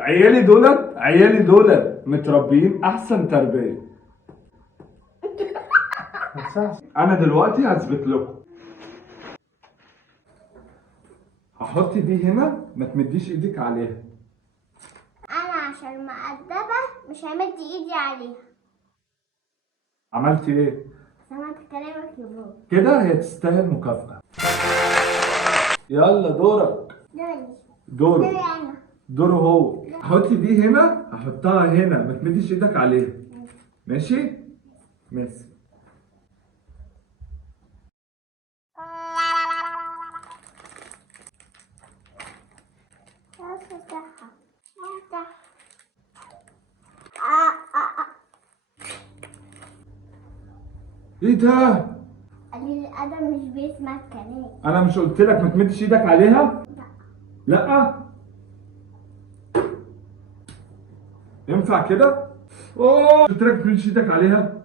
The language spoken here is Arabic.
عيالي دولت متربيين احسن تربيه. انا دلوقتي هثبت لكم. هحط دي هنا، ما تمديش ايدك عليها. انا عشان مؤدبة مش همد ايدي عليها. عملتي ايه؟ سمعت كلامك يا بابا. كده هي تستاهل مكافأة. يلا دورك. دوري دوره. انا. دوره هو. حطي دي هنا، هحطها هنا، ما تمديش ايدك عليها. ماشي؟ ماشي. افتحها. ايه ده؟ قليل الادب مش بيسمع الكلام. انا مش قلت لك ما تمدش ايدك عليها؟ لا. ينفع كده؟ اوه قلت لك ما تمدش ايدك عليها.